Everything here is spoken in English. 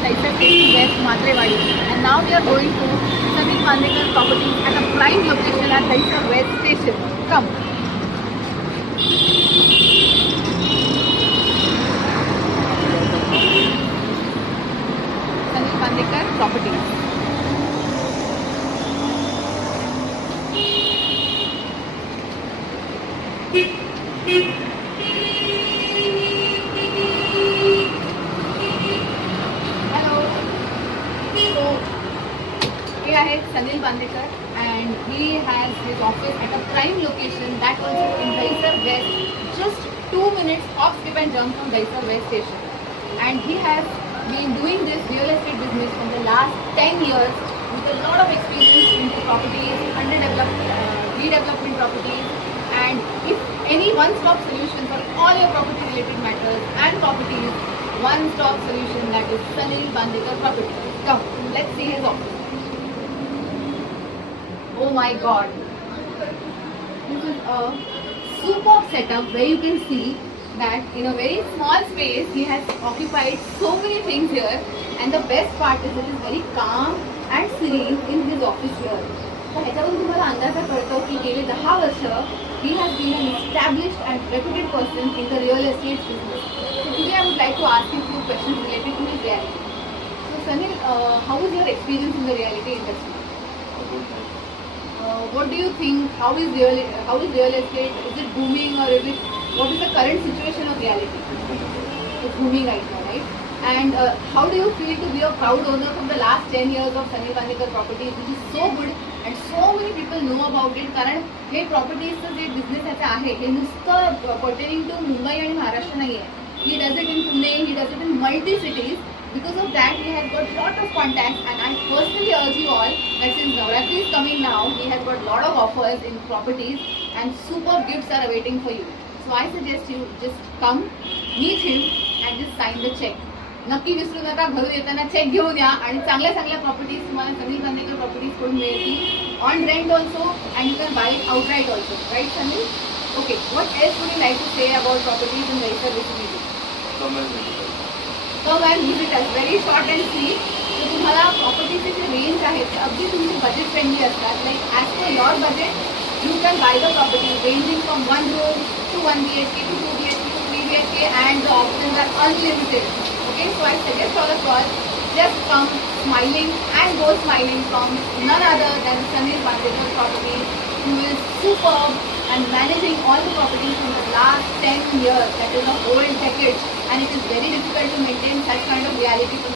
at Daisar Station West, Madrewadi. And now we are going to Sanil Bandekar property at a prime location at Daisar West Station. Come. Sanil Bandekar properties. He is Sanil Bandekar and he has his office at a prime location, that also in Daisar West, just 2 minutes of skip and jump from Daisar West station. And he has been doing this real estate business from the last 10 years with a lot of experience in properties, redevelopment properties, and if any one-stop solution for all your property related matters and properties, one-stop solution, that is Sanil Bandekar Properties. Come, let's see his office. Oh my god, this is a superb setup where you can see that in a very small space he has occupied so many things here, and the best part is it is very calm and serene in his office here. तर ह्याच्यावरून तुम्हाला अंदाजा कळतो की गेले 10 वर्ष he has been an established and reputed person in the real estate business. So today I would like to ask you few questions related to his reality. So Sanil, how is your experience in the reality industry? What do you think? How is real estate? Is it booming or is it? What is the current situation of reality? It's booming right now, right? And how do you feel to be a proud owner from the last 10 years of Sanil Bandekar Properties, which is so good and so many people know about it? कारण हे प्रॉपर्टीजचं जे business याचं आहे हे नुसतं pertaining to Mumbai आणि महाराष्ट्र नाही आहे. He does it in Pune, he does it in multi cities. Because of that, he has got lot of contacts, and I personally urge you all that since Navratri is coming now, he has got lot of offers in properties, and superb gifts are awaiting for you. So I suggest you just come, meet him, and just sign the check. नक्की विसरू नका, घरून येताना check घेऊन या आणि चांगल्या चांगल्या प्रॉपर्टीज तुम्हाला सनील बांदेकर प्रॉपर्टीज कडून मिळतील on rent also, and you can buy it outright also, right Sunil? Okay, what else would you like to say about properties in Dahisar vicinity? Come and visit us. Very short and sweet. So तुम्हाला प्रॉपर्टीचे जे range आहेत ते अगदी तुमचे budget friendly असतात. Like as per your budget you can by the property ranging from 1 room to 1 BHK to 2 BHK to 3 BHK, and the options are unlimited. Okay, so I suggest all of us just come smiling and go smiling from none other than Sanil Bandekar Properties, who is superb and managing all the properties from the last 10 years, that is a whole decade, and it is very difficult to maintain such kind of reality.